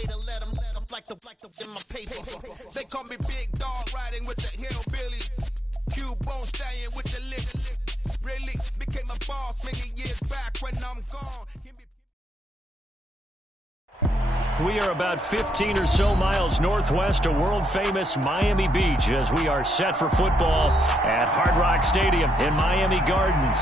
hater, let them like the in my paper. They call me Big Dog, riding with the hillbilly. Cubone staying with the lick. Really became a boss many years back when I'm gone. We are about 15 or so miles northwest of world-famous Miami Beach as we are set for football at Hard Rock Stadium in Miami Gardens.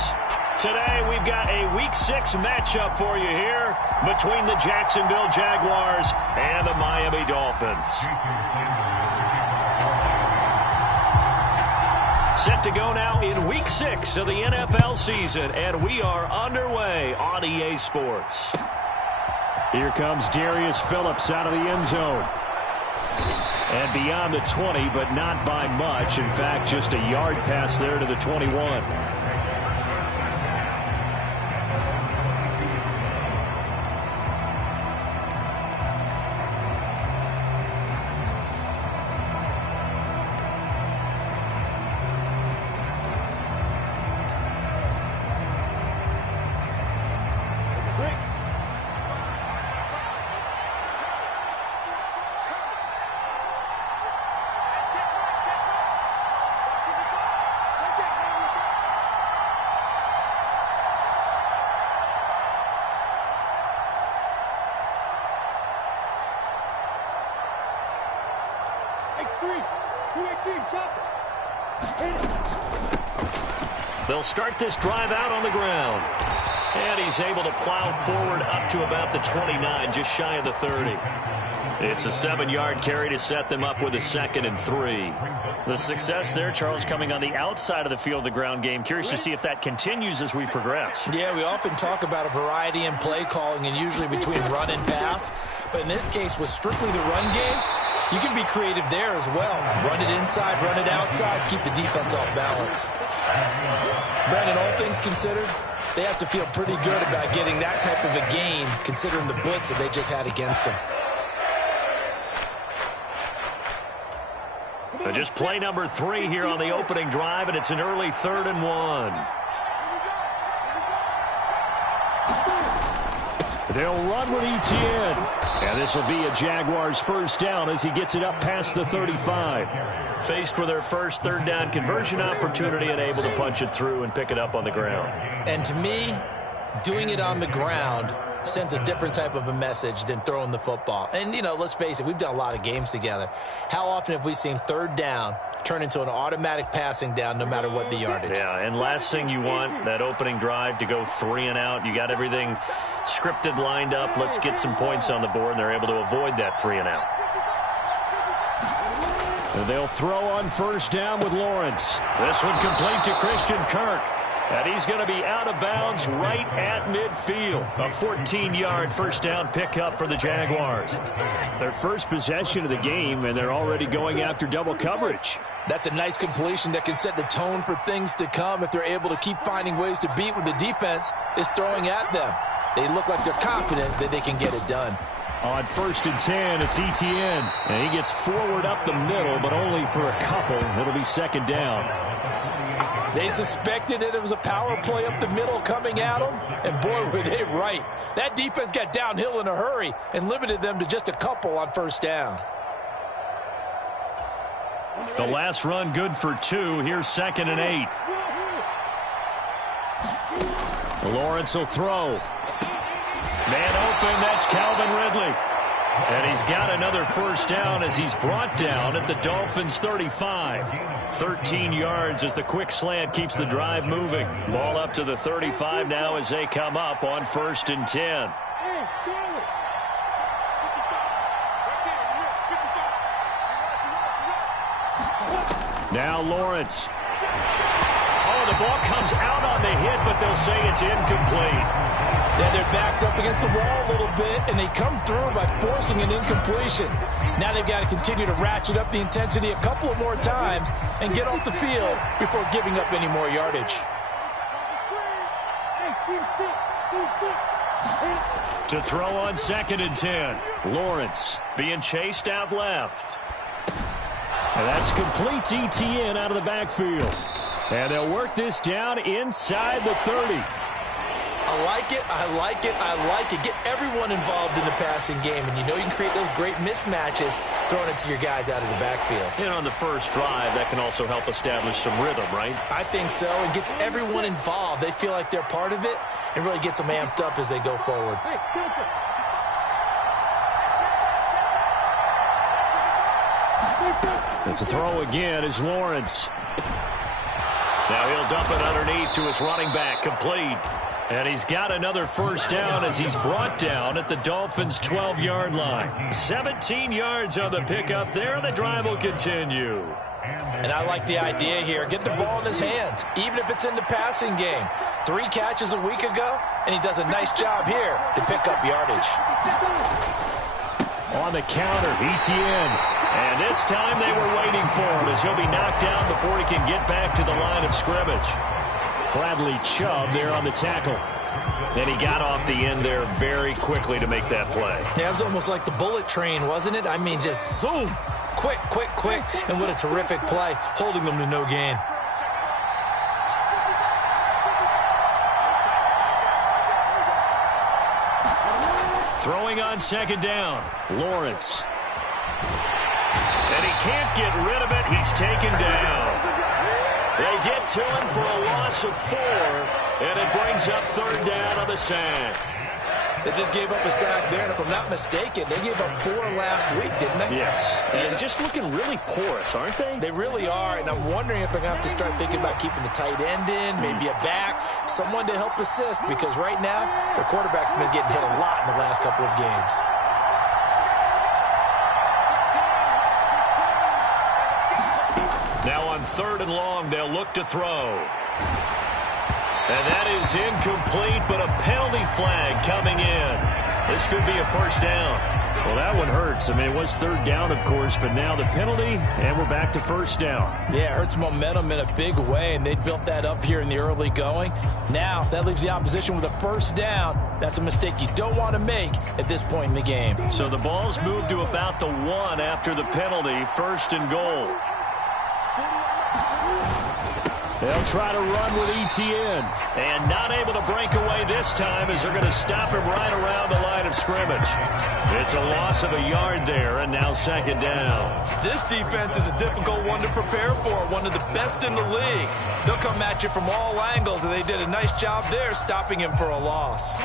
Today, we've got a Week 6 matchup for you here between the Jacksonville Jaguars and the Miami Dolphins. Set to go now in Week 6 of the NFL season, and we are underway on EA Sports. Here comes Darius Phillips out of the end zone. And beyond the 20, but not by much. In fact, just a yard pass there to the 21. They'll start this drive out on the ground. And he's able to plow forward up to about the 29, just shy of the 30. It's a 7-yard carry to set them up with a 2nd and 3. The success there, Charles, coming on the outside of the field, the ground game. Curious to see if that continues as we progress. Yeah, we often talk about a variety in play calling and usually between run and pass. But in this case, with strictly the run game, you can be creative there as well. Run it inside, run it outside, keep the defense off balance. Brandon, all things considered, they have to feel pretty good about getting that type of a gain considering the blitz that they just had against them. Just play number 3 here on the opening drive, and it's an early 3rd and 1. They'll run with Etienne. And this will be a Jaguars first down as he gets it up past the 35. Faced with their first 3rd down conversion opportunity and able to punch it through and pick it up on the ground. And to me, doing it on the ground sends a different type of a message than throwing the football. And, you know, let's face it, we've done a lot of games together. How often have we seen 3rd down turn into an automatic passing down no matter what the yardage? Yeah, and last thing you want, that opening drive to go 3 and out. You got everything scripted, lined up. Let's get some points on the board, and they're able to avoid that 3 and out. And they'll throw on first down with Lawrence. This one complete to Christian Kirk. And he's going to be out of bounds right at midfield. A 14-yard first down pickup for the Jaguars. Their first possession of the game, and they're already going after double coverage. That's a nice completion that can set the tone for things to come if they're able to keep finding ways to beat what the defense is throwing at them. They look like they're confident that they can get it done. On 1st and 10, it's Etienne. And he gets forward up the middle, but only for a couple. It'll be 2nd down. They suspected that it was a power play up the middle coming at them, and boy, were they right. That defense got downhill in a hurry and limited them to just a couple on first down. The last run good for 2. Here's 2nd and 8. Lawrence will throw. Man open, that's Calvin Ridley. And he's got another first down as he's brought down at the Dolphins' 35. 13 yards as the quick slant keeps the drive moving. Ball up to the 35 now as they come up on 1st and 10. Now Lawrence. Oh, the ball comes out on the hit, but they'll say it's incomplete. Yeah, their back's up against the wall a little bit, and they come through by forcing an incompletion. Now they've got to continue to ratchet up the intensity a couple of more times and get off the field before giving up any more yardage. To throw on 2nd and 10. Lawrence being chased out left. And that's complete to Etienne out of the backfield. And they'll work this down inside the 30. I like it, I like it, I like it. Get everyone involved in the passing game, and you know you can create those great mismatches throwing it to your guys out of the backfield. And on the first drive, that can also help establish some rhythm, right? I think so. It gets everyone involved. They feel like they're part of it, and really gets them amped up as they go forward. And to throw again is Lawrence. Now he'll dump it underneath to his running back, complete. And he's got another first down as he's brought down at the Dolphins' 12-yard line. 17 yards on the pickup there. The drive will continue. And I like the idea here. Get the ball in his hands, even if it's in the passing game. 3 catches a week ago, and he does a nice job here to pick up yardage. On the counter, ETN. And this time they were waiting for him as he'll be knocked down before he can get back to the line of scrimmage. Bradley Chubb there on the tackle. And he got off the end there very quickly to make that play. Yeah, it was almost like the bullet train, wasn't it? I mean, just zoom. Quick, quick, quick. And what a terrific play, holding them to no gain. Throwing on second down, Lawrence. And he can't get rid of it. He's taken down. They get to him for a loss of 4, and it brings up third down on the sack. They just gave up a sack there, and if I'm not mistaken, they gave up 4 last week, didn't they? Yes. And just looking really porous, aren't they? They really are, and I'm wondering if they're going to have to start thinking about keeping the tight end in, maybe a back, someone to help assist, because right now, their quarterback's been getting hit a lot in the last couple of games. Now on 3rd and long, they'll look to throw. And that is incomplete, but a penalty flag coming in. This could be a first down. Well, that one hurts. I mean, it was 3rd down, of course, but now the penalty, and we're back to first down. Yeah, it hurts momentum in a big way, and they built that up here in the early going. Now, that leaves the opposition with a first down. That's a mistake you don't want to make at this point in the game. So the ball's moved to about the 1 after the penalty, 1st and goal. They'll try to run with ETN. And not able to break away this time as they're going to stop him right around the line of scrimmage. It's a loss of a yard there, and now second down. This defense is a difficult one to prepare for, one of the best in the league. They'll come at you from all angles, and they did a nice job there stopping him for a loss.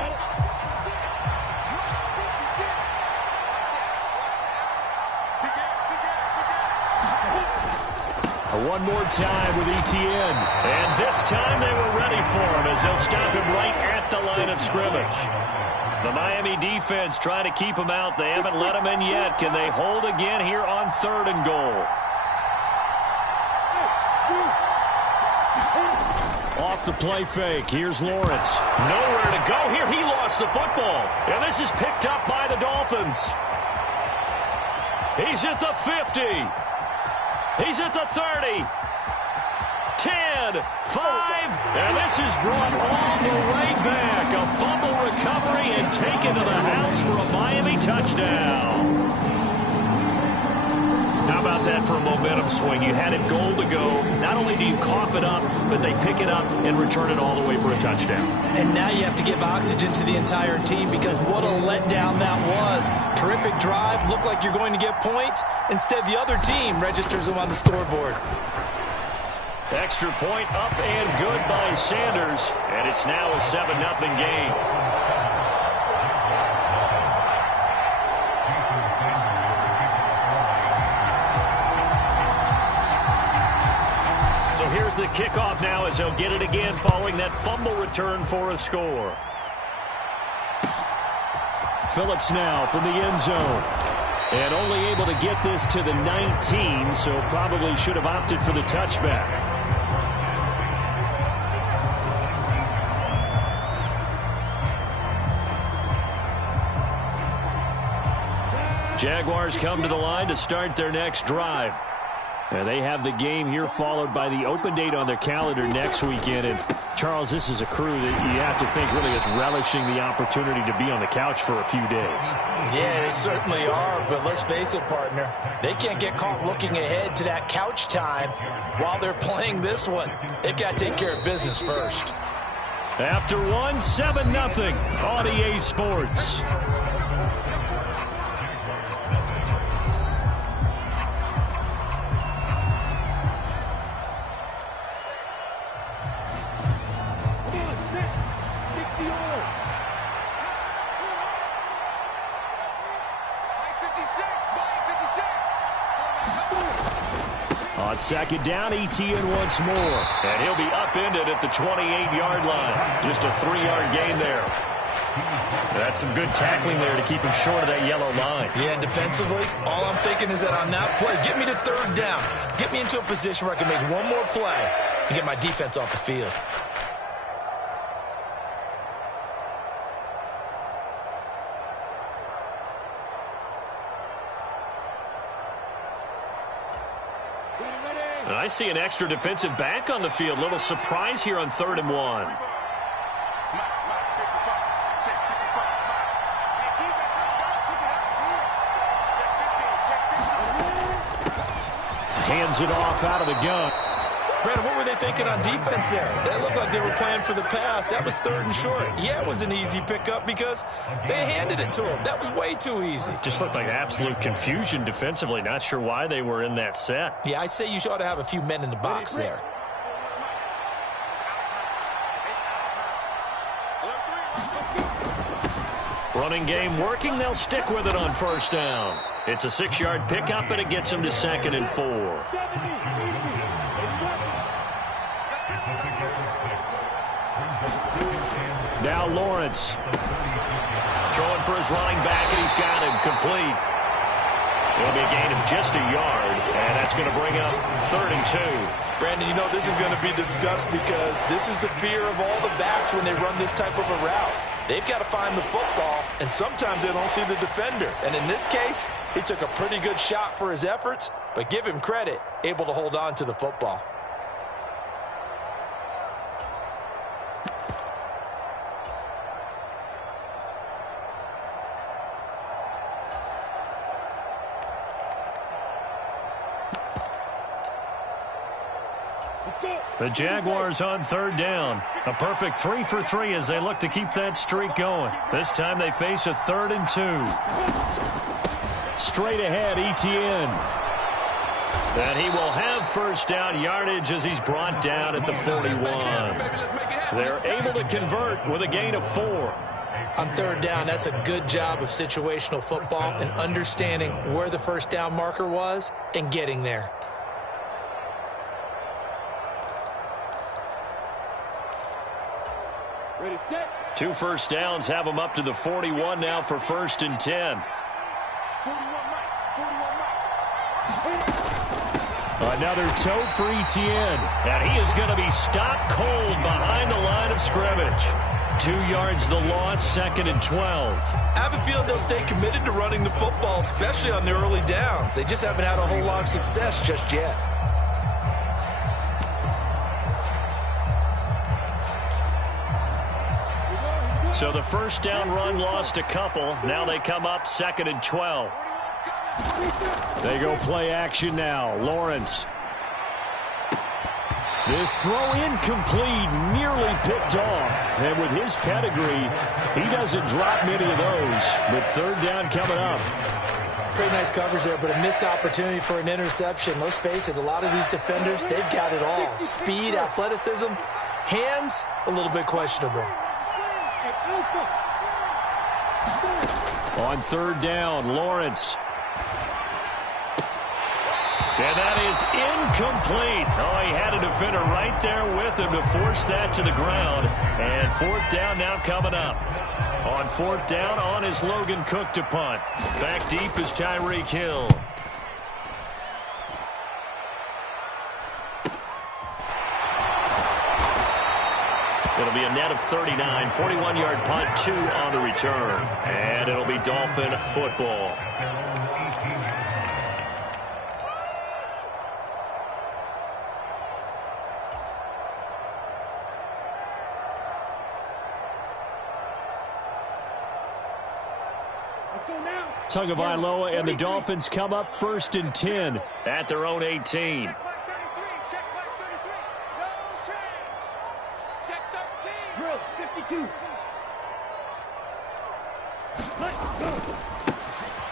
One more time with ETN. And this time they were ready for him as they'll stop him right at the line of scrimmage. The Miami defense trying to keep him out. They haven't let him in yet. Can they hold again here on 3rd and goal? Off the play fake. Here's Lawrence. Nowhere to go here. He lost the football. And this is picked up by the Dolphins. He's at the 50. He's at the 30, 10, 5, and this is brought all the way back. A fumble recovery and taken to the house for a Miami touchdown. How about that for a momentum swing? You had it goal to go. Not only do you cough it up, but they pick it up and return it all the way for a touchdown. And now you have to give oxygen to the entire team because what a letdown that was. Terrific drive. Looked like you're going to get points. Instead, the other team registers them on the scoreboard. Extra point up and good by Sanders. And it's now a 7-0 game. So here's the kickoff now as they'll get it again following that fumble return for a score. Phillips now from the end zone. And only able to get this to the 19, so probably should have opted for the touchback. Jaguars come to the line to start their next drive. And they have the game here followed by the open date on their calendar next weekend. And Charles, this is a crew that you have to think really is relishing the opportunity to be on the couch for a few days. Yeah, they certainly are, but let's face it, partner. They can't get caught looking ahead to that couch time while they're playing this one. They've got to take care of business first. After one, 7-0 on EA Sports. On second down, ETN once more. And he'll be upended at the 28-yard line. Just a 3-yard gain there. That's some good tackling there to keep him short of that yellow line. Yeah, and defensively, all I'm thinking is that on that play, get me to third down. Get me into a position where I can make one more play and get my defense off the field. And I see an extra defensive back on the field. Little surprise here on 3rd and 1. Hands it off out of the gun. Brandon, what were they thinking on defense there? That looked like they were playing for the pass. That was 3rd and short. Yeah, it was an easy pickup because they handed it to him. That was way too easy. Just looked like absolute confusion defensively. Not sure why they were in that set. Yeah, I'd say you ought to have a few men in the box there. Running game working. They'll stick with it on 1st down. It's a 6-yard pickup, and it gets them to 2nd and 4. Now Lawrence. Throwing for his running back, and he's got him complete. It'll be a gain of just a yard, and that's going to bring up 3rd and 2. Brandon, you know this is going to be discussed because this is the fear of all the backs when they run this type of a route. They've got to find the football, and sometimes they don't see the defender. And in this case, he took a pretty good shot for his efforts, but give him credit, able to hold on to the football. The Jaguars on 3rd down. A perfect 3 for 3 as they look to keep that streak going. This time they face a 3rd and 2. Straight ahead, ETN. And he will have 1st down yardage as he's brought down at the 41. They're able to convert with a gain of 4. On 3rd down, that's a good job of situational football and understanding where the 1st down marker was and getting there. Two 1st downs have them up to the 41 now for 1st and 10. Another tote for ETN. And he is going to be stopped cold behind the line of scrimmage. 2 yards the loss, 2nd and 12. I have a feeling they'll stay committed to running the football, especially on the early downs. They just haven't had a whole lot of success just yet. So the 1st down run lost a couple. Now they come up 2nd and 12. They go play action now. Lawrence. This throw incomplete, nearly picked off. And with his pedigree, he doesn't drop many of those. But 3rd down coming up. Pretty nice coverage there, but a missed opportunity for an interception. Let's face it, a lot of these defenders, they've got it all. Speed, athleticism, hands, a little bit questionable. On 3rd down, Lawrence. And that is incomplete. Oh, he had a defender right there with him to force that to the ground. And 4th down now coming up. On 4th down, on is Logan Cook to punt. Back deep is Tyreek Hill. It'll be a net of 39, 41-yard punt, 2 on the return. And it'll be Dolphin football. Tagovailoa and the Dolphins come up 1st and 10 at their own 18.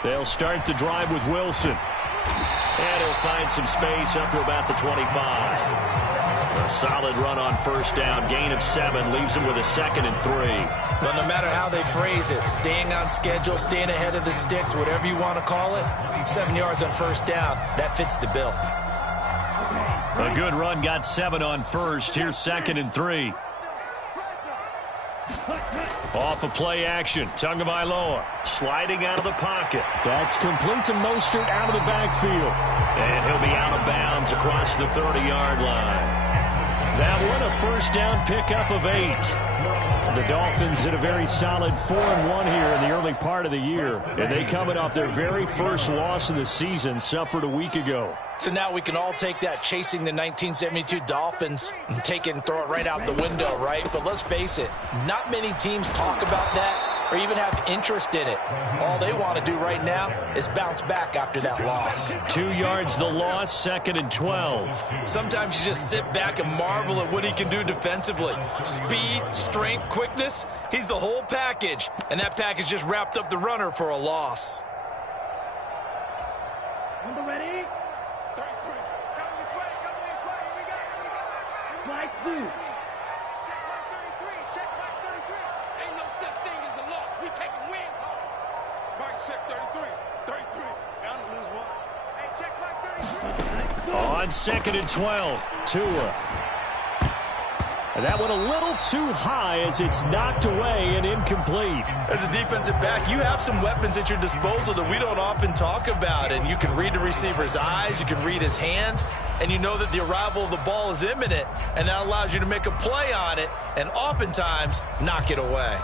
They'll start the drive with Wilson. And he'll find some space up to about the 25. A solid run on first down. Gain of 7 leaves him with a 2nd and 3. Well, no matter how they phrase it, staying on schedule, staying ahead of the sticks, whatever you want to call it, 7 yards on first down, that fits the bill. A good run got 7 on first. Here's 2nd and 3. Off of play action. Tagovailoa sliding out of the pocket. That's complete to Mostert out of the backfield. And he'll be out of bounds across the 30-yard line. That one, a first down pickup of 8. The Dolphins did a very solid 4-1 here in the early part of the year. And they coming off their very first loss of the season, suffered a week ago. So now we can all take that chasing the 1972 Dolphins and take it and throw it right out the window, right? But let's face it, not many teams talk about that or even have interest in it. All they want to do right now is bounce back after that loss. 2 yards the loss, 2nd and 12. Sometimes you just sit back and marvel at what he can do defensively. Speed, strength, quickness, he's the whole package. And that package just wrapped up the runner for a loss. Number ready? 33. Coming this way. Here we go. Flight 2. Check back 33. Check back 33. Ain't no such thing as a loss. We taking wins home. Mike, check 33. 33. Bound to lose 1. Hey, check back 33. On 2nd and 12, Tua. And that one a little too high as it's knocked away and incomplete. As a defensive back, you have some weapons at your disposal that we don't often talk about. And you can read the receiver's eyes, you can read his hands, and you know that the arrival of the ball is imminent, and that allows you to make a play on it and oftentimes knock it away.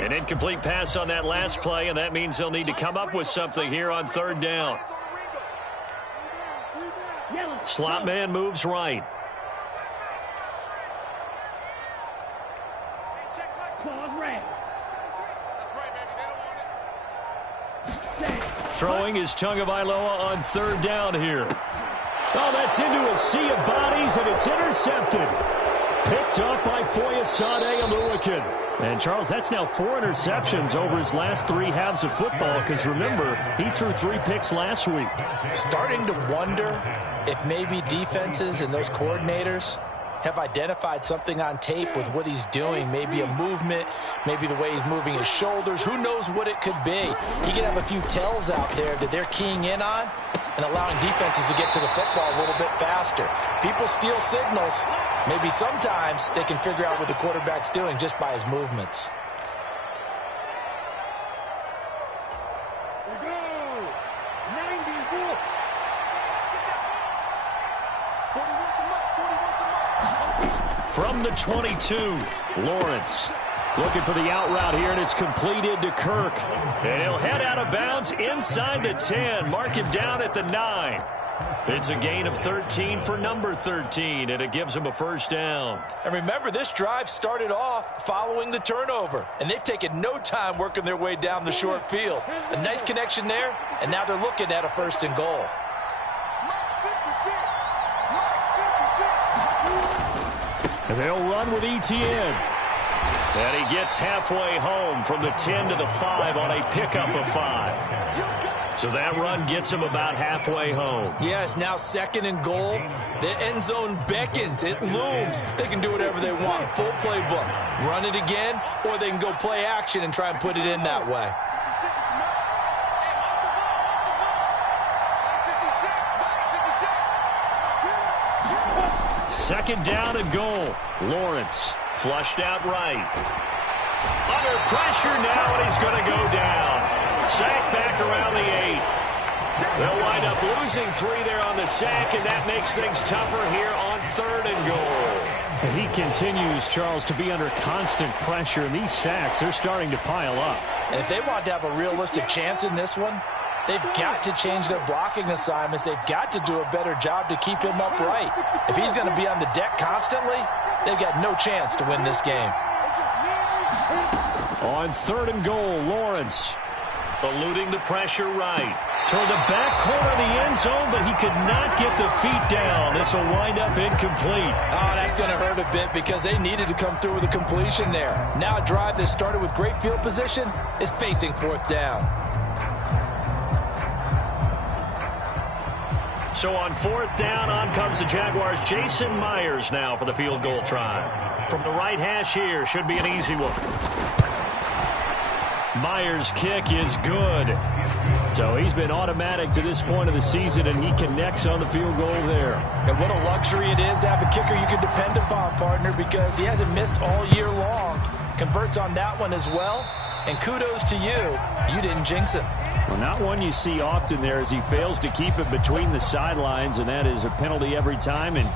An incomplete pass on that last play, and that means they'll need to come up with something here on 3rd down. Slot man moves right. Claws red. That's right, baby. They don't want it. Throwing is Tagovailoa on 3rd down here. Oh, that's into a sea of bodies, and it's intercepted. Picked up by Foyesade Oluwakin. And, Charles, that's now 4 interceptions over his last 3 halves of football because, remember, he threw 3 picks last week. Starting to wonder if maybe defenses and those coordinators have identified something on tape with what he's doing. Maybe a movement, maybe the way he's moving his shoulders. Who knows what it could be? He could have a few tells out there that they're keying in on and allowing defenses to get to the football a little bit faster. People steal signals. Maybe sometimes they can figure out what the quarterback's doing just by his movements. We go. 94. 41 From the 22, Lawrence looking for the out route here, and it's completed to Kirk. And he'll head out of bounds inside the 10. Mark him down at the 9. It's a gain of 13 for number 13, and it gives him a first down. And remember, this drive started off following the turnover, and they've taken no time working their way down the short field. A nice connection there, and now they're looking at a 1st and goal. And they'll run with ETN. And he gets halfway home from the 10 to the 5 on a pickup of 5. So that run gets him about halfway home. Yes, now 2nd and goal. The end zone beckons. It looms. They can do whatever they want. Full playbook. Run it again, or they can go play action and try and put it in that way. Second down and goal. Lawrence flushed out right. Under pressure now, and he's going to go down. Sack back around the 8. They'll wind up losing 3 there on the sack, and that makes things tougher here on 3rd and goal. He continues, Charles, to be under constant pressure, and these sacks, they're starting to pile up. And if they want to have a realistic chance in this one, they've got to change their blocking assignments. They've got to do a better job to keep him upright. If he's going to be on the deck constantly, they've got no chance to win this game. On 3rd and goal, Lawrence eluding the pressure right. Toward the back corner of the end zone, but he could not get the feet down. This will wind up incomplete. Oh, that's going to hurt a bit because they needed to come through with a completion there. Now a drive that started with great field position is facing fourth down. So on fourth down, on comes the Jaguars' Jason Myers now for the field goal try. From the right hash here, should be an easy one. Myers' kick is good. So he's been automatic to this point of the season, and he connects on the field goal there. And what a luxury it is to have a kicker you can depend upon, partner, because he hasn't missed all year long. Converts on that one as well. And kudos to you. You didn't jinx it. Well, not one you see often there as he fails to keep it between the sidelines, and that is a penalty every time, and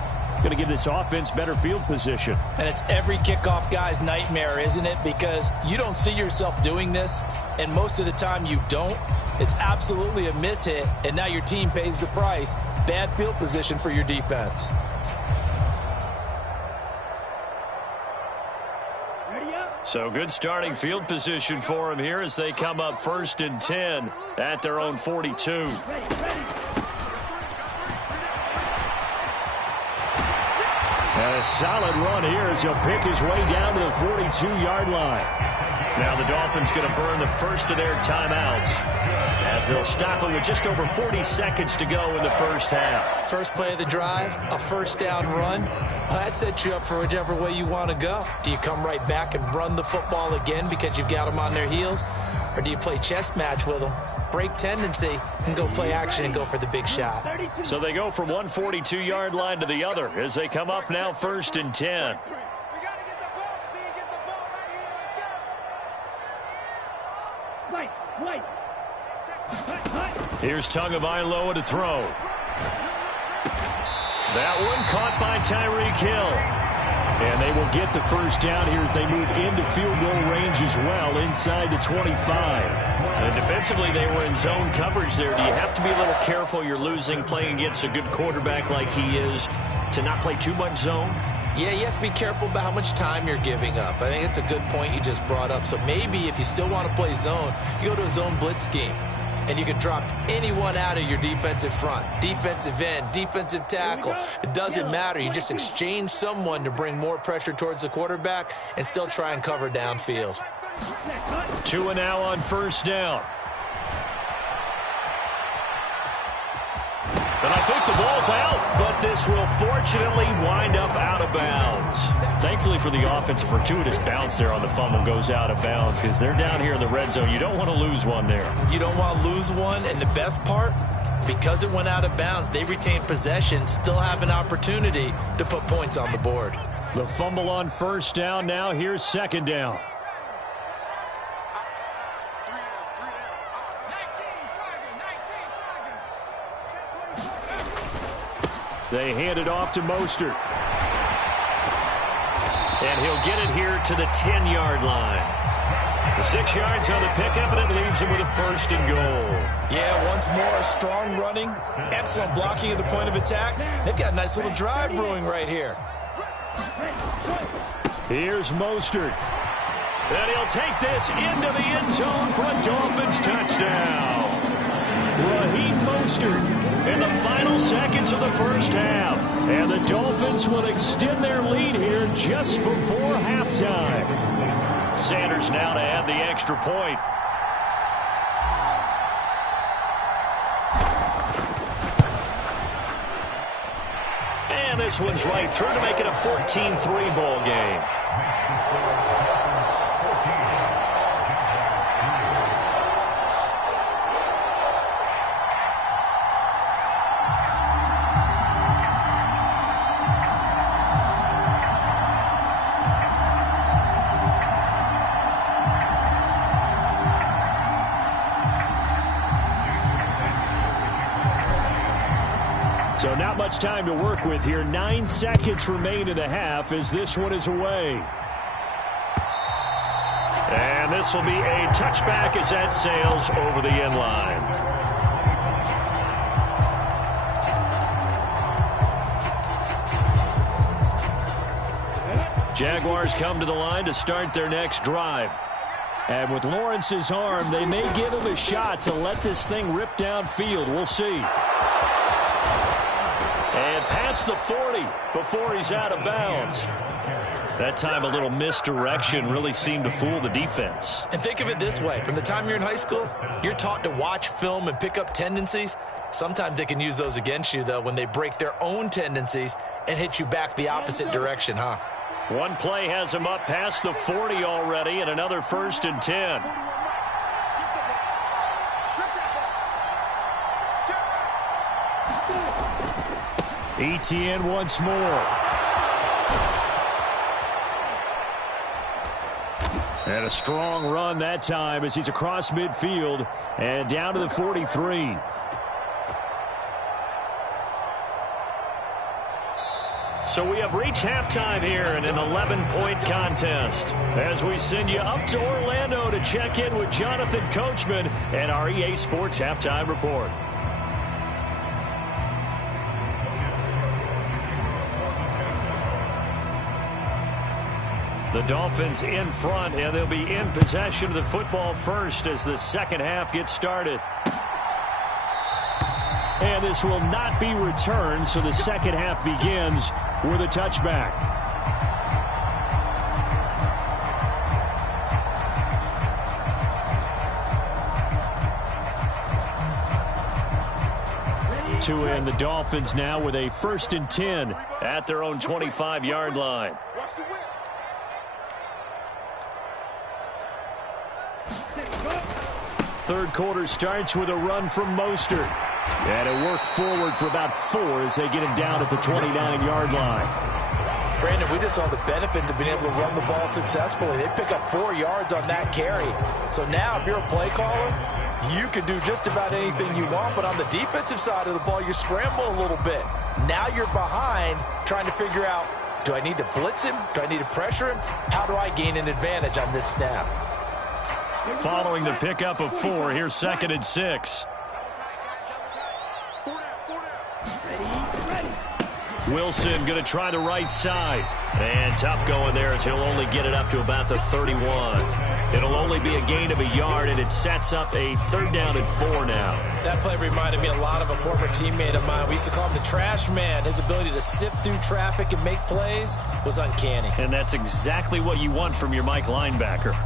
going to give this offense better field position. And it's every kickoff guy's nightmare, isn't it? Because you don't see yourself doing this, and most of the time you don't. It's absolutely a mishit, and now your team pays the price. Bad field position for your defense. So good starting field position for him here as they come up 1st and 10 at their own 42. A solid run here as he'll pick his way down to the 42-yard line. Now the Dolphins going to burn the first of their timeouts as they'll stop it with just over 40 seconds to go in the first half. First play of the drive, a first down run. Well, that sets you up for whichever way you want to go. Do you come right back and run the football again because you've got them on their heels? Or do you play chess match with them, break tendency, and go play action and go for the big shot? So they go from one 42-yard line to the other as they come up now 1st and 10. Here's Tagovailoa to throw. That one caught by Tyreek Hill. And they will get the first down here as they move into field goal range as well, inside the 25. And defensively, they were in zone coverage there. Do you have to be a little careful? You're losing playing against a good quarterback like he is to not play too much zone? Yeah, you have to be careful about how much time you're giving up. I think it's a good point you just brought up. So maybe if you still want to play zone, you go to a zone blitz scheme. And you can drop anyone out of your defensive front. Defensive end, defensive tackle. It doesn't matter. You just exchange someone to bring more pressure towards the quarterback and still try and cover downfield. 2 and now on first down. And I think the ball's out, but this will fortunately wind up out of bounds. Thankfully for the offense, a fortuitous bounce there on the fumble goes out of bounds because they're down here in the red zone. You don't want to lose one there. You don't want to lose one, and the best part, because it went out of bounds, they retained possession, still have an opportunity to put points on the board. The fumble on first down now. Here's second down. They hand it off to Mostert. And he'll get it here to the 10-yard line. The 6 yards on the pickup, and it leaves him with a 1st and goal. Yeah, once more, strong running, excellent blocking at the point of attack. They've got a nice little drive brewing right here. Here's Mostert. And he'll take this into the end zone for a Dolphins touchdown. Raheem Mostert in the final seconds of the first half. And the Dolphins will extend their lead here just before halftime. Sanders now to add the extra point. And this one's right through to make it a 14-3 ball game. So not much time to work with here. 9 seconds remain in the half as this one is away. And this will be a touchback as that sails over the end line. Jaguars come to the line to start their next drive. And with Lawrence's arm, they may give him a shot to let this thing rip downfield. We'll see. And past the 40 before he's out of bounds. That time a little misdirection really seemed to fool the defense. And think of it this way. From the time you're in high school, you're taught to watch film and pick up tendencies. Sometimes they can use those against you, though, when they break their own tendencies and hit you back the opposite direction, huh? One play has him up past the 40 already, and another 1st and 10. ETN once more. And a strong run that time as he's across midfield and down to the 43. So we have reached halftime here in an 11-point contest. As we send you up to Orlando to check in with Jonathan Coachman and our EA Sports Halftime Report. The Dolphins in front, and they'll be in possession of the football first as the second half gets started. And this will not be returned, so the second half begins with a touchback. To end the Dolphins now with a 1st and 10 at their own 25-yard line. Third quarter starts with a run from Mostert. And it worked forward for about 4 as they get him down at the 29-yard line. Brandon, we just saw the benefits of being able to run the ball successfully. They pick up 4 yards on that carry. So now if you're a play caller, you can do just about anything you want. But on the defensive side of the ball, you scramble a little bit. Now you're behind trying to figure out, do I need to blitz him? Do I need to pressure him? How do I gain an advantage on this snap? Following the pickup of 4, here's 2nd and 6. Wilson going to try the right side. And tough going there as he'll only get it up to about the 31. It'll only be a gain of a yard, and it sets up a 3rd down and 4 now. That play reminded me a lot of a former teammate of mine. We used to call him the trash man. His ability to sift through traffic and make plays was uncanny. And that's exactly what you want from your Mike linebacker.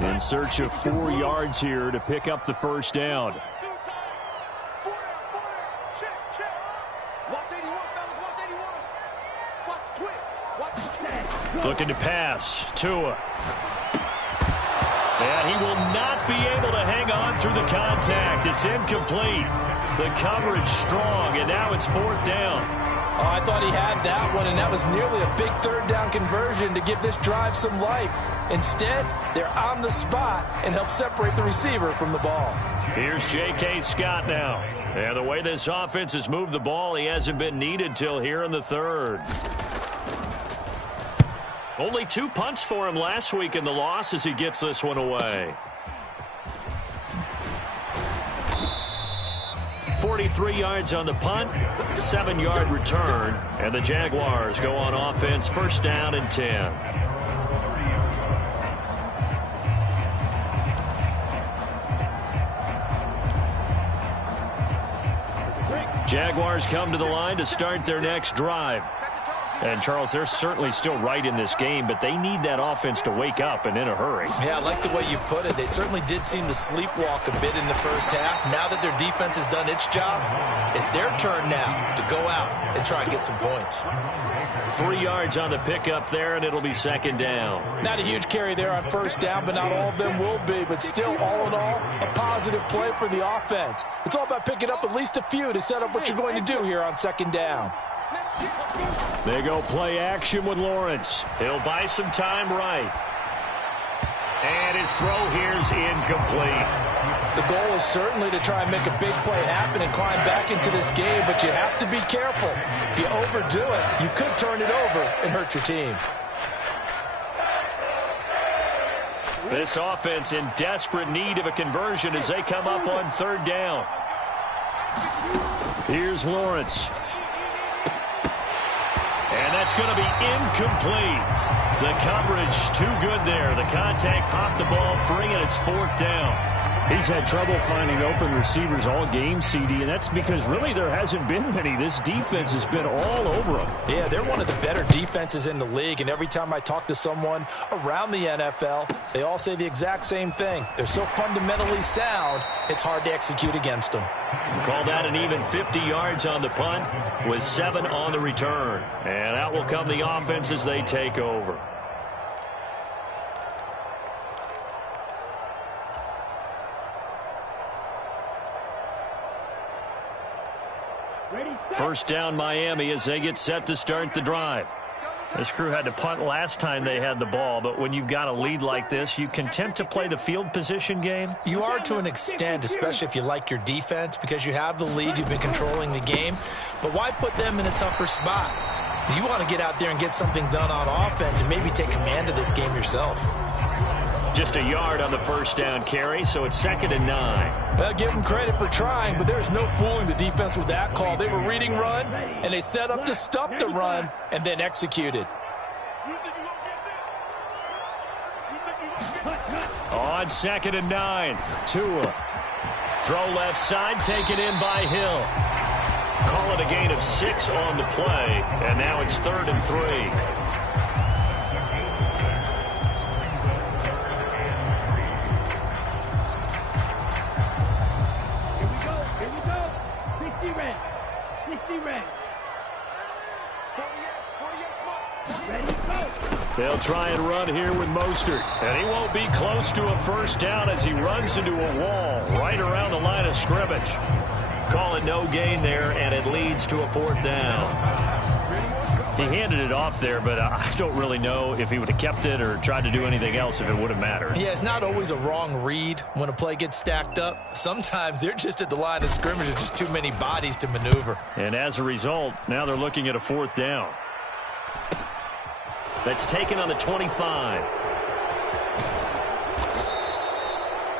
In search of 4 yards here to pick up the 1st down. Looking to pass. Tua. And he will not be able to hang on through the contact. It's incomplete. The coverage strong, and now it's 4th down. Oh, I thought he had that one, and that was nearly a big 3rd down conversion to give this drive some life. Instead, they're on the spot and help separate the receiver from the ball. Here's J.K. Scott now. And the way this offense has moved the ball, he hasn't been needed till here in the 3rd. Only 2 punts for him last week in the loss as he gets this one away. 43 yards on the punt, 7-yard return, and the Jaguars go on offense 1st down and 10. Jaguars come to the line to start their next drive. And, Charles, they're certainly still right in this game, but they need that offense to wake up and in a hurry. Yeah, I like the way you put it. They certainly did seem to sleepwalk a bit in the first half. Now that their defense has done its job, it's their turn now to go out and try and get some points. 3 yards on the pickup there, and it'll be 2nd down. Not a huge carry there on 1st down, but not all of them will be. But still, all in all, a positive play for the offense. It's all about picking up at least a few to set up what you're going to do here on 2nd down. They go play action with Lawrence. He'll buy some time right. And his throw here's incomplete. The goal is certainly to try and make a big play happen and climb back into this game, but you have to be careful. If you overdo it, you could turn it over and hurt your team. This offense in desperate need of a conversion as they come up on third down. Here's Lawrence. And that's going to be incomplete. The coverage too good there. The contact popped the ball free, and it's fourth down. He's had trouble finding open receivers all game, CD, and that's because really there hasn't been many. This defense has been all over him. Yeah, they're one of the better defenses in the league, and every time I talk to someone around the NFL, they all say the exact same thing. They're so fundamentally sound, it's hard to execute against them. Call that an even 50 yards on the punt with 7 on the return. And out will come the offense as they take over. First down Miami as they get set to start the drive. This crew had to punt last time they had the ball, but when you've got a lead like this, you can tempt to play the field position game. You are to an extent, especially if you like your defense, because you have the lead, you've been controlling the game. But why put them in a tougher spot? You want to get out there and get something done on offense and maybe take command of this game yourself. Just a yard on the first down carry, so it's 2nd and 9. Well, give them credit for trying, but there's no fooling the defense with that call. They were reading run, and they set up to stop the run and then executed. On 2nd and 9, Tua. Throw left side, taken in by Hill. Call it a gain of 6 on the play, and now it's 3rd and 3. They'll try and run here with Mostert. And he won't be close to a first down as he runs into a wall right around the line of scrimmage. Call it no gain there, and it leads to a 4th down. He handed it off there, but I don't really know if he would have kept it or tried to do anything else if it would have mattered. Yeah, it's not always a wrong read when a play gets stacked up. Sometimes they're just at the line of scrimmage. There's just too many bodies to maneuver. And as a result, now they're looking at a 4th down. That's taken on the 25.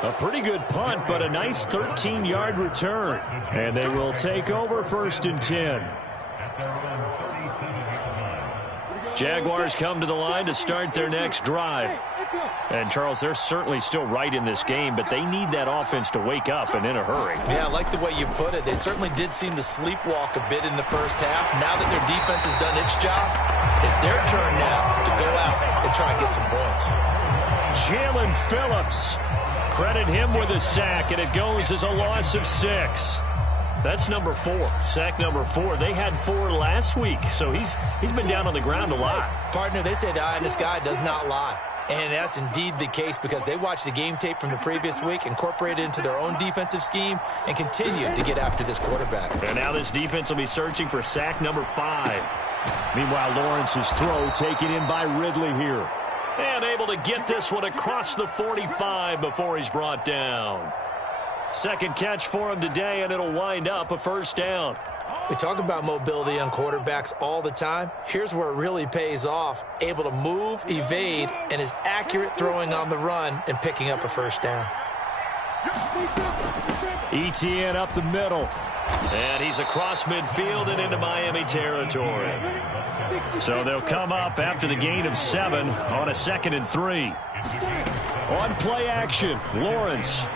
A pretty good punt, but a nice 13-yard return. And they will take over 1st and 10. Jaguars come to the line to start their next drive. And, Charles, they're certainly still right in this game, but they need that offense to wake up and in a hurry. Yeah, I like the way you put it. They certainly did seem to sleepwalk a bit in the first half. Now that their defense has done its job, it's their turn now to go out and try and get some points. Jalen Phillips. Credit him with a sack, and it goes as a loss of 6. That's number 4. Sack number 4. They had 4 last week, so he's been down on the ground a lot. Partner, they say the eye in the sky does not lie. And that's indeed the case because they watched the game tape from the previous week, incorporated it into their own defensive scheme, and continued to get after this quarterback. And now this defense will be searching for sack number 5. Meanwhile, Lawrence's throw taken in by Ridley here. And able to get this one across the 45 before he's brought down. Second catch for him today, and it'll wind up a 1st down. We talk about mobility on quarterbacks all the time. Here's where it really pays off. Able to move, evade, and is accurate throwing on the run and picking up a 1st down. ETN up the middle. And he's across midfield and into Miami territory. So they'll come up after the gain of 7 on a 2nd and 3. On play action, Lawrence.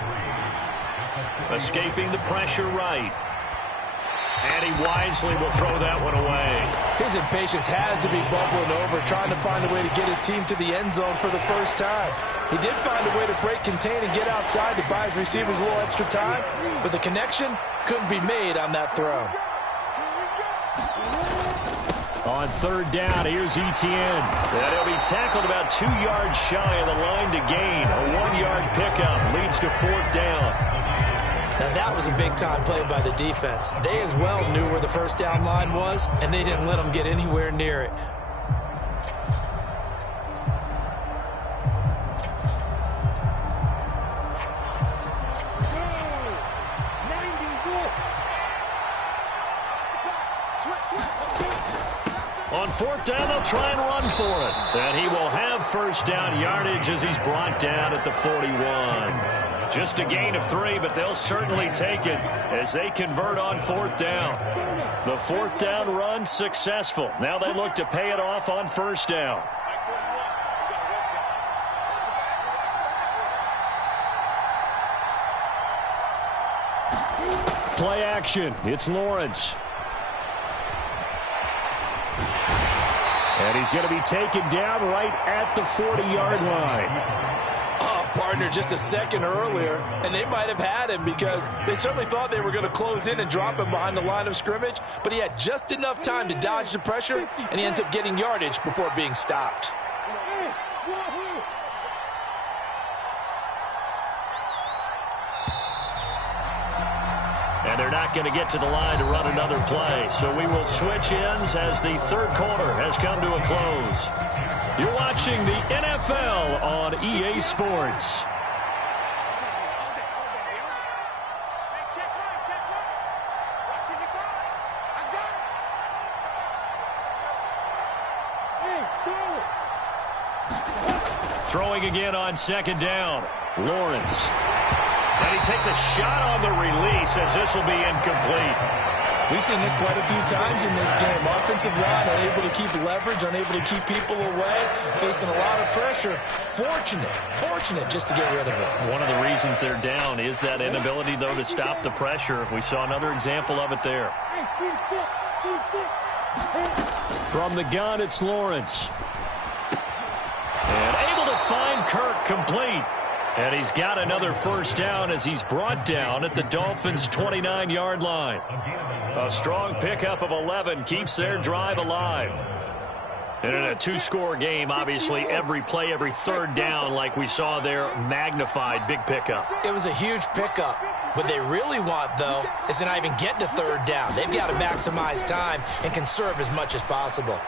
Escaping the pressure right. And he wisely will throw that one away. His impatience has to be bubbling over, trying to find a way to get his team to the end zone for the first time. He did find a way to break, contain, and get outside to buy his receivers a little extra time, but the connection couldn't be made on that throw. On 3rd down, here's ETN. And he'll be tackled about 2 yards shy of the line to gain. A 1-yard pickup leads to 4th down. Now that was a big-time play by the defense. They as well knew where the 1st down line was, and they didn't let them get anywhere near it. On fourth down, they'll try and run for it. And he will have first down yardage as he's brought down at the 41. Just a gain of 3, but they'll certainly take it as they convert on fourth down. The fourth down run successful. Now they look to pay it off on first down. Play action. It's Lawrence. And he's going to be taken down right at the 40-yard line. Oh, partner, just a second earlier, and they might have had him because they certainly thought they were going to close in and drop him behind the line of scrimmage, but he had just enough time to dodge the pressure, and he ends up getting yardage before being stopped. And they're not going to get to the line to run another play. So we will switch ends as the third quarter has come to a close. You're watching the NFL on EA Sports. Throwing again on second down. Lawrence. And he takes a shot on the release as this will be incomplete. We've seen this quite a few times in this game. Offensive line unable to keep leverage, unable to keep people away, facing a lot of pressure. Fortunate just to get rid of it. One of the reasons they're down is that inability, though, to stop the pressure. We saw another example of it there. From the gun, it's Lawrence. And able to find Kirk complete. And he's got another first down as he's brought down at the Dolphins' 29-yard line. A strong pickup of 11 keeps their drive alive. And in a two-score game, obviously, every play, every third down, like we saw there, magnified big pickup. It was a huge pickup. What they really want, though, is to not even get to third down. They've got to maximize time and conserve as much as possible.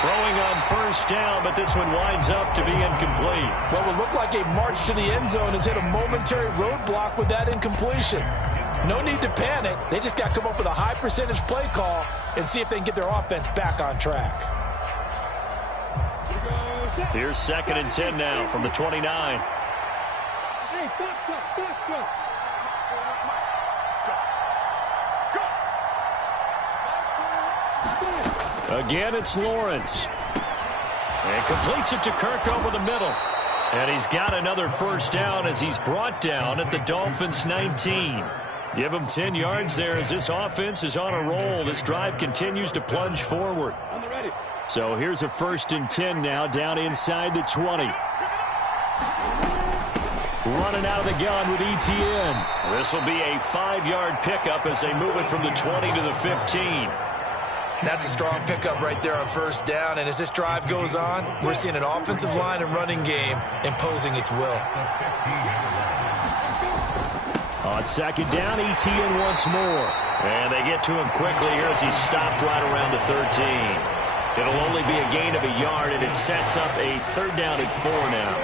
Throwing on first down, but this one winds up to be incomplete. What would look like a march to the end zone has hit a momentary roadblock with that incompletion. No need to panic. They just got to come up with a high percentage play call and see if they can get their offense back on track. Here's 2nd and 10 now from the 29. Again, it's Lawrence. And completes it to Kirk over the middle. And he's got another first down as he's brought down at the Dolphins' 19. Give him 10 yards there as this offense is on a roll. This drive continues to plunge forward. So here's a 1st and 10 now down inside the 20. Running out of the gun with Etienne. This will be a 5-yard pickup as they move it from the 20 to the 15. That's a strong pickup right there on first down. And as this drive goes on, we're seeing an offensive line and running game imposing its will. On 2nd down, Etienne once more. And they get to him quickly here as he's stopped right around the 13. It'll only be a gain of a yard, and it sets up a 3rd down and 4 now.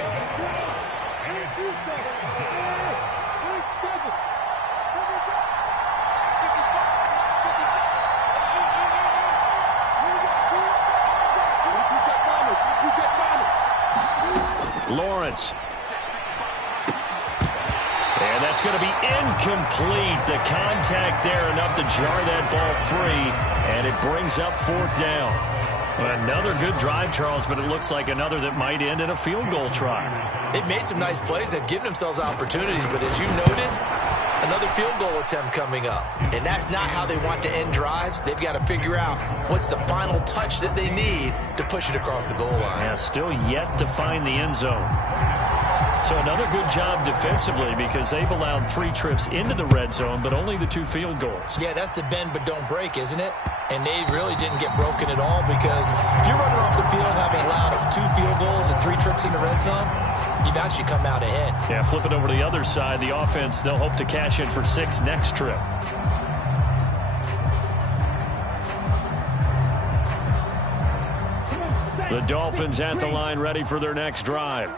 Lawrence. And that's going to be incomplete. The contact there enough to jar that ball free, and it brings up 4th down. Another good drive, Charles, but it looks like another that might end in a field goal try. They've made some nice plays. They've given themselves opportunities, but as you noted, another field goal attempt coming up. And that's not how they want to end drives. They've got to figure out what's the final touch that they need to push it across the goal line. Yeah, still yet to find the end zone. So another good job defensively because they've allowed 3 trips into the red zone, but only the 2 field goals. Yeah, that's the bend but don't break, isn't it? And they really didn't get broken at all because if you're running off the field having allowed 2 field goals and 3 trips in the red zone, you've actually come out ahead. Yeah, flip it over to the other side. The offense, they'll hope to cash in for 6 next trip. The Dolphins at the line ready for their next drive.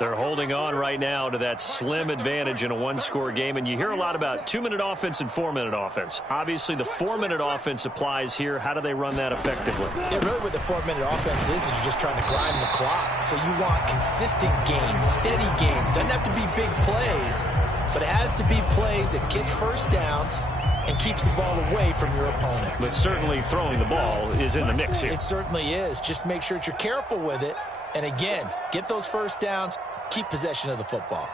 They're holding on right now to that slim advantage in a one-score game, and you hear a lot about 2-minute offense and 4-minute offense. Obviously, the 4-minute offense applies here. How do they run that effectively? Yeah, really what the 4-minute offense is you're just trying to grind the clock. So you want consistent gains, steady gains. Doesn't have to be big plays, but it has to be plays that gets first downs and keeps the ball away from your opponent. But certainly throwing the ball is in the mix here. It certainly is. Just make sure that you're careful with it. And again, get those first downs, keep possession of the football.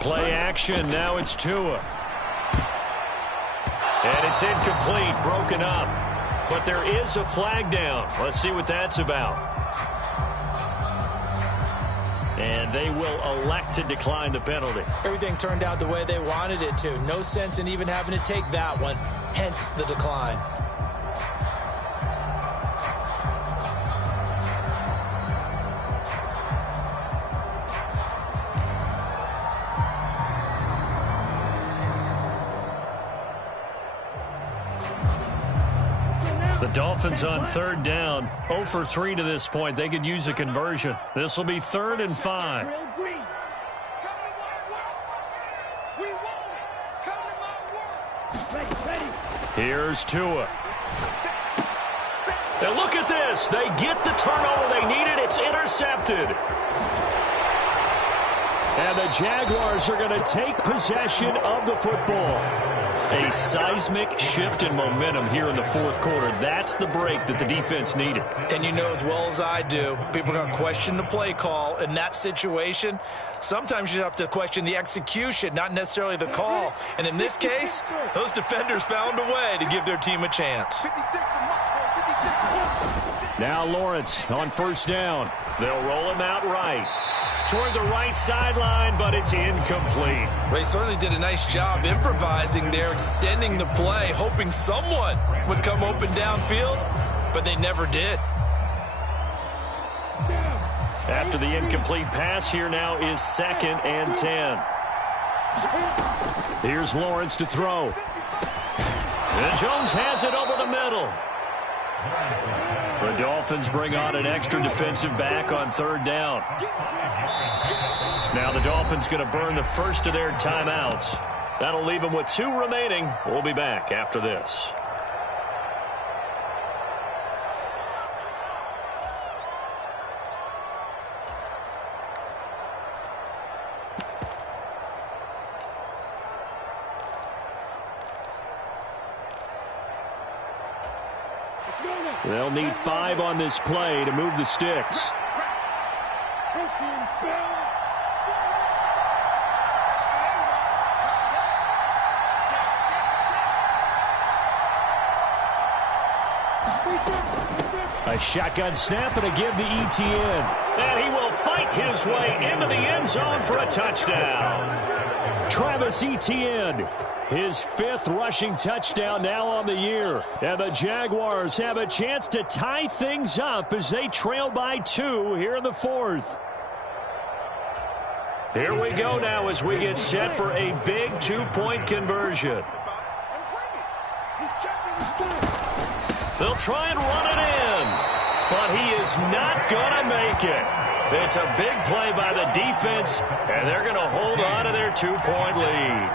Play action. Now it's Tua. And it's incomplete, broken up. But there is a flag down. Let's see what that's about. And they will elect to decline the penalty. Everything turned out the way they wanted it to. No sense in even having to take that one, hence the decline. The Dolphins on third down, 0 for 3 to this point. They could use a conversion. This will be 3rd and 5. Here's Tua. And look at this. They get the turnover they needed. It's intercepted. And the Jaguars are going to take possession of the football. A seismic shift in momentum here in the fourth quarter. That's the break that the defense needed. And you know as well as I do, people are going to question the play call in that situation. Sometimes you have to question the execution, not necessarily the call. And in this case, those defenders found a way to give their team a chance. Now Lawrence on first down. They'll roll him out right. Toward the right sideline, but it's incomplete. They certainly did a nice job improvising there, extending the play, hoping someone would come open downfield, but they never did. After the incomplete pass, here now is 2nd and 10. Here's Lawrence to throw. And Jones has it over the middle. The Dolphins bring on an extra defensive back on third down. Now the Dolphins going to burn the first of their timeouts. That'll leave them with 2 remaining. We'll be back after this. They'll need 5 on this play to move the sticks. A shotgun snap and a give to Etienne. And he will fight his way into the end zone for a touchdown. Travis Etienne, his 5th rushing touchdown now on the year. And the Jaguars have a chance to tie things up as they trail by 2 here in the 4th. Here we go now as we get set for a big 2-point conversion. They'll try and run it in, but he is not going to make it. It's a big play by the defense, and they're going to hold on to their 2-point lead.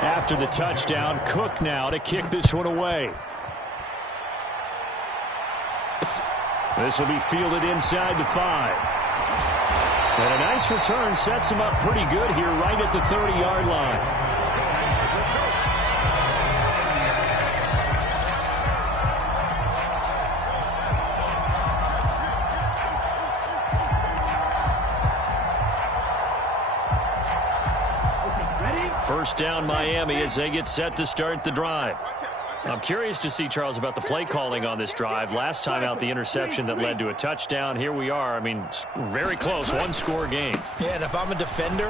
After the touchdown, Cook now to kick this one away. This will be fielded inside the 5. And a nice return sets him up pretty good here right at the 30-yard line. First down Miami as they get set to start the drive. I'm curious to see, Charles, about the play calling on this drive. Last time out, the interception that led to a touchdown. Here we are. I mean, very close, 1-score game. Yeah, and if I'm a defender,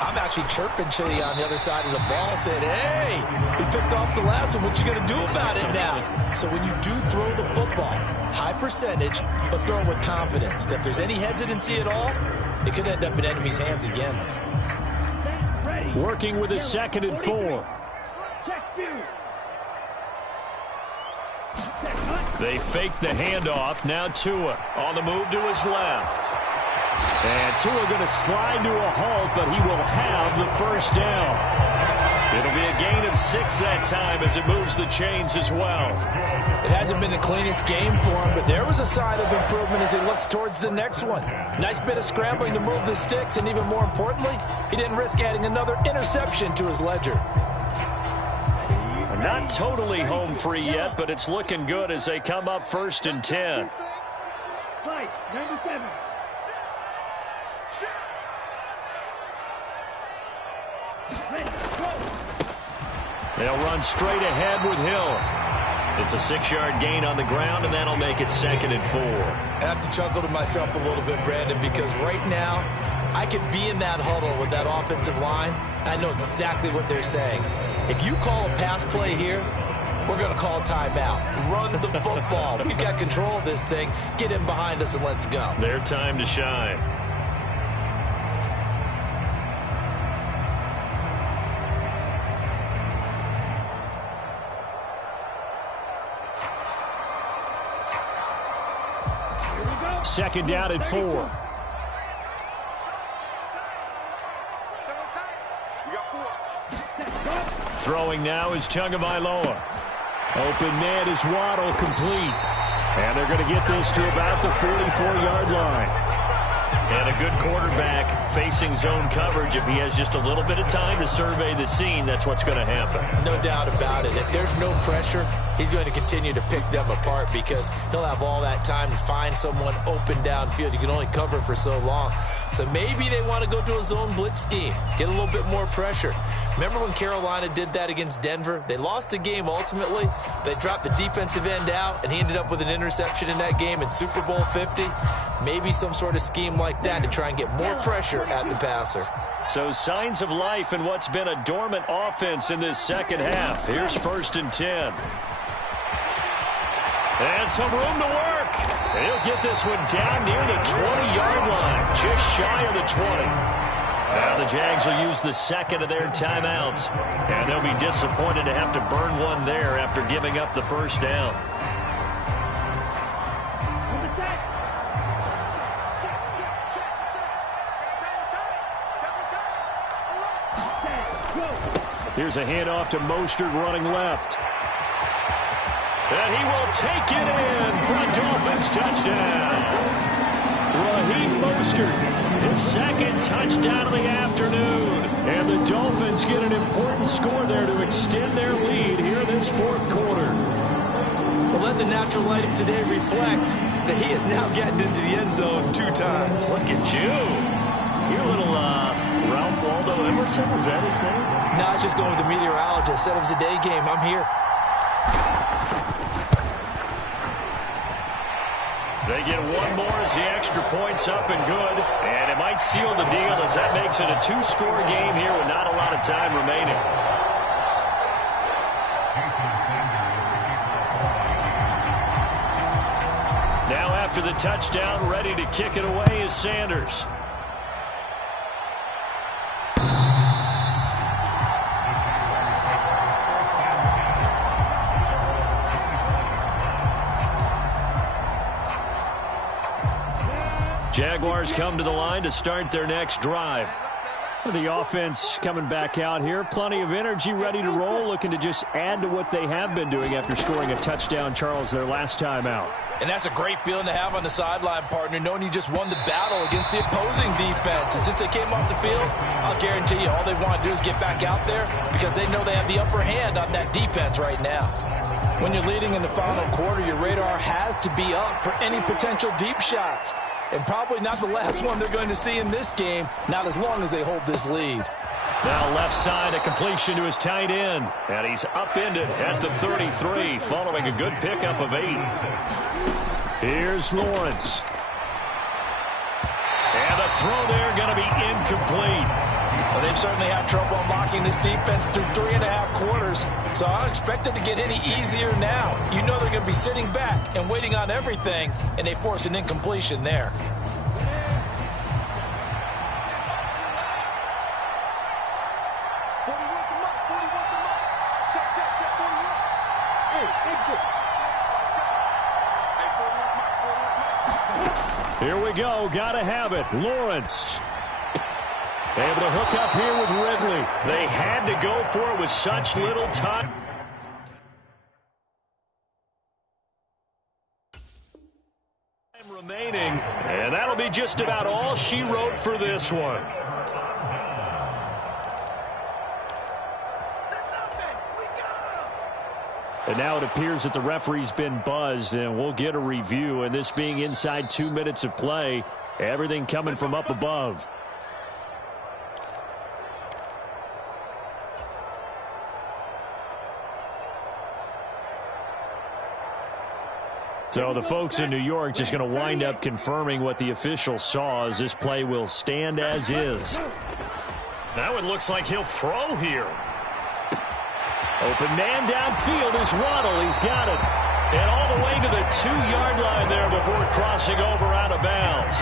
I'm actually chirping to you on the other side of the ball, saying, hey, we picked off the last one. What you going to do about it now? So when you do throw the football, high percentage, but throw it with confidence. If there's any hesitancy at all, it could end up in enemy's hands again. Working with a 2nd and 4. Check 2. They fake the handoff. Now Tua on the move to his left. And Tua going to slide to a halt, but he will have the first down. It'll be a gain of 6 that time as it moves the chains as well. It hasn't been the cleanest game for him, but there was a sign of improvement as he looks towards the next one. Nice bit of scrambling to move the sticks, and even more importantly, he didn't risk adding another interception to his ledger. Not totally home free yet, but it's looking good as they come up 1st and 10. Fight, 97. They'll run straight ahead with Hill. It's a 6-yard gain on the ground, and that'll make it 2nd and 4. I have to chuckle to myself a little bit, Brandon, because right now I could be in that huddle with that offensive line, and I know exactly what they're saying. If you call a pass play here, we're going to call a timeout. Run the football. We've got control of this thing. Get in behind us and let's go. Their time to shine. Second down and 4. Throwing now is Tagovailoa. Open man is Waddle, complete. And they're going to get this to about the 44-yard line. And a good quarterback facing zone coverage. If he has just a little bit of time to survey the scene, that's what's going to happen. No doubt about it. If there's no pressure, he's going to continue to pick them apart because he'll have all that time to find someone open downfield. You can only cover for so long. So maybe they want to go to a zone blitz scheme, get a little bit more pressure. Remember when Carolina did that against Denver? They lost the game ultimately. They dropped the defensive end out, and he ended up with an interception in that game in Super Bowl 50. Maybe some sort of scheme like that to try and get more pressure at the passer. So signs of life in what's been a dormant offense in this second half. Here's 1st and 10. And some room to work. He'll get this one down near the 20-yard line, just shy of the 20. Now the Jags will use the second of their timeouts, and they'll be disappointed to have to burn one there after giving up the first down. Here's a handoff to Mostert running left. And he will take it in for a Dolphins touchdown. Raheem Mostert, his second touchdown of the afternoon. And the Dolphins get an important score there to extend their lead here in this 4th quarter. Well, let the natural light of today reflect that he is now getting into the end zone 2 times. Look at you. You're a little Ralph Waldo Emerson, is that his name? No, it's just going with the meteorologist. Said it was a day game. I'm here. They get one more as the extra point's up and good. And it might seal the deal as that makes it a 2-score game here with not a lot of time remaining. Now after the touchdown, ready to kick it away is Sanders. Jaguars come to the line to start their next drive. The offense coming back out here. Plenty of energy, ready to roll, looking to just add to what they have been doing after scoring a touchdown, Charles, their last time out. And that's a great feeling to have on the sideline, partner, knowing you just won the battle against the opposing defense. And since they came off the field, I'll guarantee you all they want to do is get back out there because they know they have the upper hand on that defense right now. When you're leading in the final quarter, your radar has to be up for any potential deep shots. And probably not the last one they're going to see in this game, not as long as they hold this lead. Now left side, a completion to his tight end. And he's upended at the 33 following a good pickup of 8. Here's Lawrence. And the throw there going to be incomplete. Well, they've certainly had trouble unlocking this defense through 3.5 quarters. So I don't expect it to get any easier now. You know they're going to be sitting back and waiting on everything, and they force an incompletion there. Here we go. Gotta have it. Lawrence. Able to hook up here with Ridley. They had to go for it with such little time. Remaining, and that'll be just about all she wrote for this one. And now it appears that the referee's been buzzed, and we'll get a review. And this being inside 2 minutes of play, everything coming from up above. So the folks in New York just going to wind up confirming what the official saw, as this play will stand as is. Now it looks like he'll throw here. Open man downfield is Waddle. He's got it. And all the way to the 2-yard line there before crossing over out of bounds.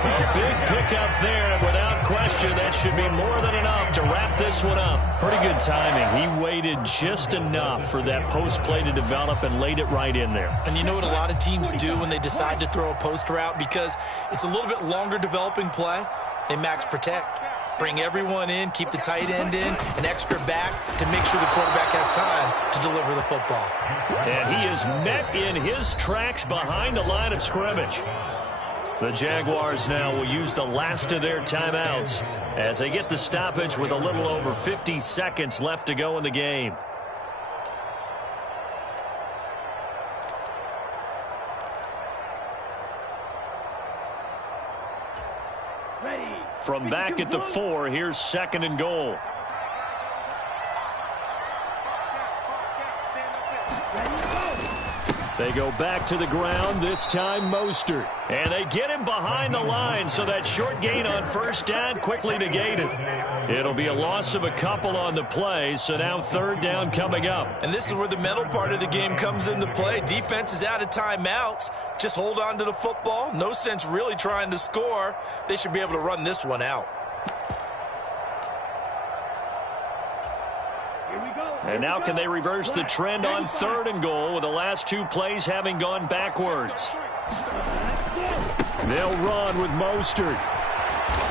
A big pickup there, and without question, that should be more than enough to wrap this one up. Pretty good timing. He waited just enough for that post play to develop and laid it right in there. And you know what a lot of teams do when they decide to throw a post route? Because it's a little bit longer developing play, they max protect. Bring everyone in, keep the tight end in, an extra back to make sure the quarterback has time to deliver the football. And he is met in his tracks behind the line of scrimmage. The Jaguars now will use the last of their timeouts as they get the stoppage with a little over 50 seconds left to go in the game. From back at the 4, here's 2nd and goal. They go back to the ground, this time Mostert. And they get him behind the line, so that short gain on first down quickly negated. It'll be a loss of a couple on the play, so now 3rd down coming up. And this is where the mental part of the game comes into play. Defense is out of timeouts. Just hold on to the football. No sense really trying to score. They should be able to run this one out. And now can they reverse the trend on 3rd and goal with the last 2 plays having gone backwards? They'll run with Mostert.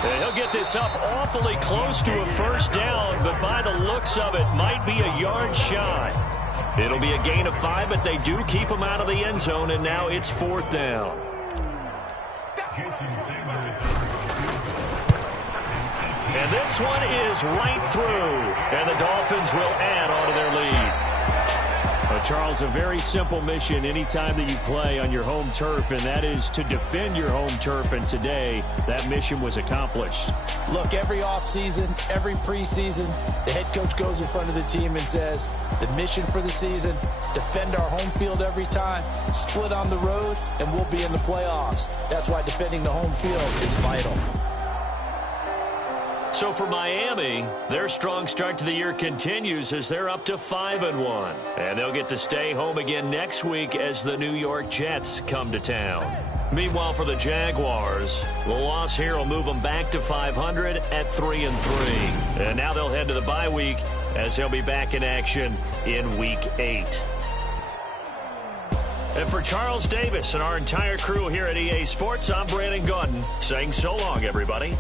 And he'll get this up awfully close to a first down, but by the looks of it, might be a yard shy. It'll be a gain of 5, but they do keep him out of the end zone, and now it's 4th down. And this one is right through, and the Dolphins will add on to their lead. Charles, a very simple mission anytime that you play on your home turf, and that is to defend your home turf, and today that mission was accomplished. Look, every offseason, every preseason, the head coach goes in front of the team and says, the mission for the season, defend our home field every time, split on the road, and we'll be in the playoffs. That's why defending the home field is vital. So for Miami, their strong start to the year continues as they're up to 5-1. And they'll get to stay home again next week as the New York Jets come to town. Meanwhile, for the Jaguars, the loss here will move them back to 500 at 3-3. And now they'll head to the bye week as they'll be back in action in Week 8. And for Charles Davis and our entire crew here at EA Sports, I'm Brandon Gaudin saying so long, everybody.